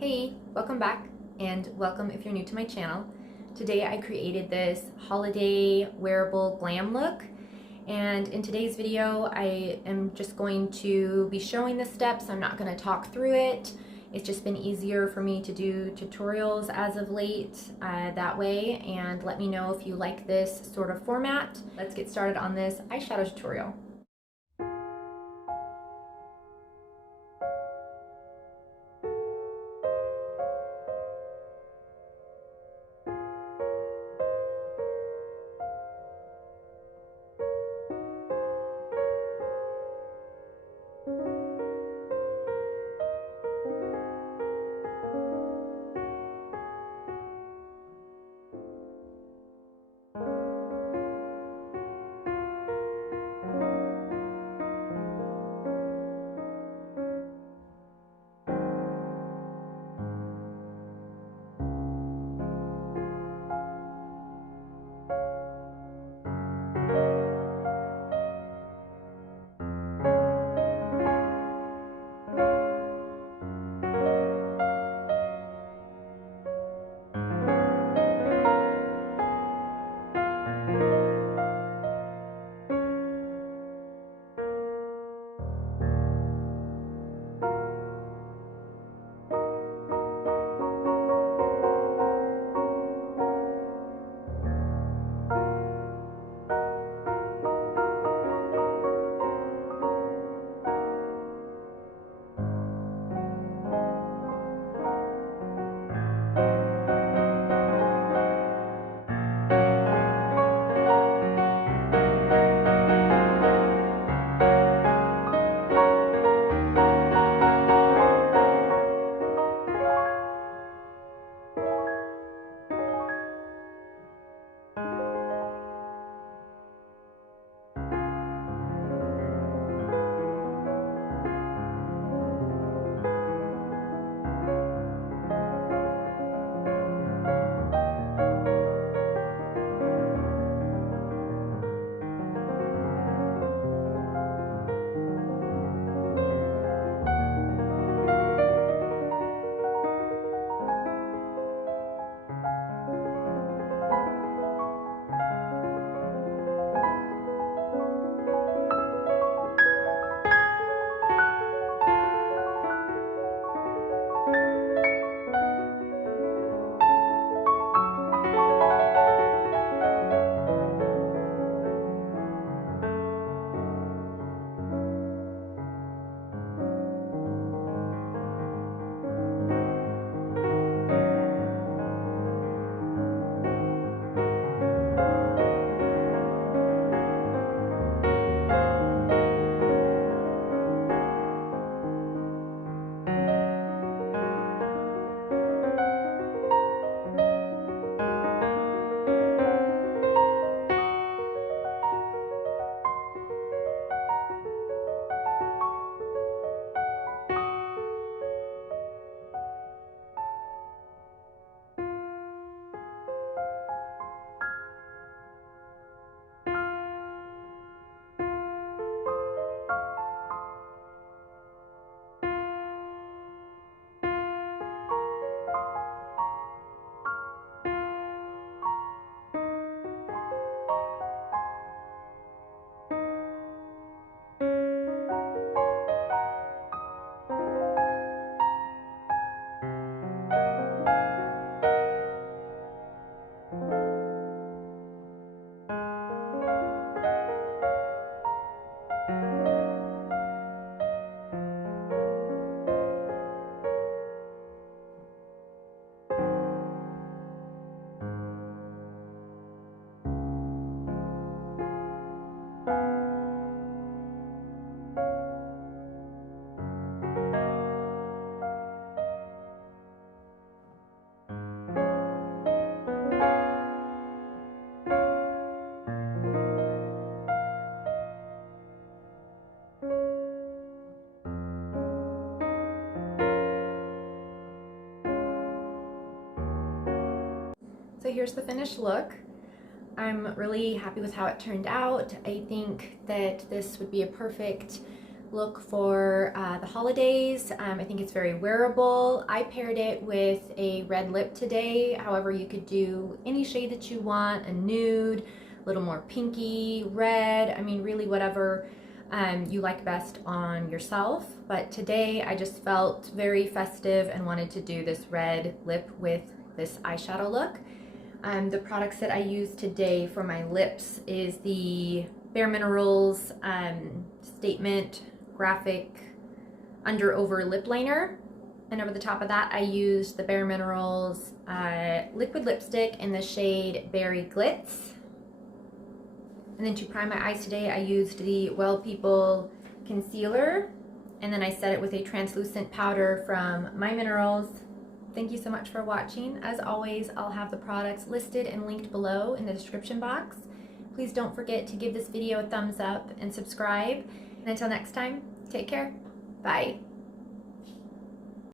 Hey, welcome back, and welcome if you're new to my channel. Today I created this holiday wearable glam look, and in today's video I am just going to be showing the steps. I'm not going to talk through it. It's just been easier for me to do tutorials as of late that way, and let me know if you like this sort of format. Let's get started on this eyeshadow tutorial. So here's the finished look. I'm really happy with how it turned out. I think that this would be a perfect look for the holidays. I think it's very wearable. I paired it with a red lip today. However, you could do any shade that you want, a nude, a little more pinky, red. I mean, really whatever you like best on yourself. But today I just felt very festive and wanted to do this red lip with this eyeshadow look. The products that I used today for my lips is the bareMinerals Statement Graphic Under Over Lip Liner, and over the top of that I used the bareMinerals liquid lipstick in the shade Berry Glitz. And then to prime my eyes today I used the Well People concealer, and then I set it with a translucent powder from bareMinerals. Thank you so much for watching. As always, I'll have the products listed and linked below in the description box. Please don't forget to give this video a thumbs up and subscribe. And until next time, take care. Bye.